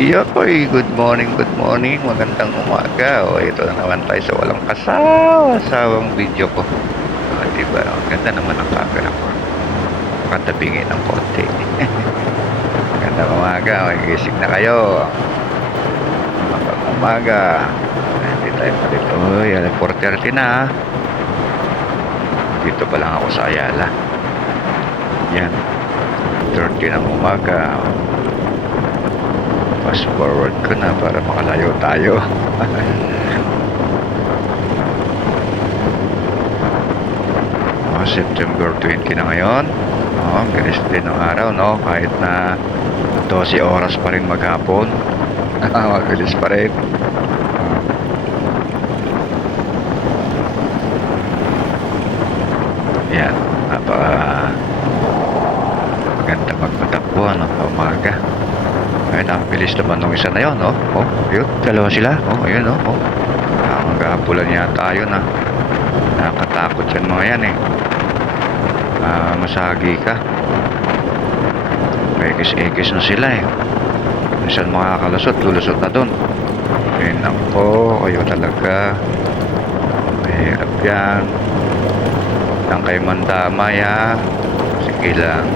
Yokoy, good morning, magandang umaga. O, ito na naman tayo sa walang kasawa-sawang video ko. Diba? Ang ganda naman ang camera ko. Katabingin ng konti. Magandang umaga, magigising na kayo. Magandang umaga. Hindi tayo pa dito. Uy, 4:30 na. Dito pa lang ako sa Ayala. Yan. 30 ng umaga. Fast forward ko na para makalayo tayo. September 20 na ngayon. Bilis din ng araw, no? Kahit na 12 oras pa rin maghapon. Mabilis pa rin. Yan. Maganda magmatakbo, no? Umaga. Ay, nakabilis naman nung isa na yun, no? Yun, dalawa sila. Ayun, no? Mag-aapulan yata yun, nakakatakot yan mga yan, masagi ka. Ekis-ekis na sila, minsan makakalusot, lulusot na dun. Nako, kayo talaga. Mahirap yan. Lang kayo mandamay, sige lang.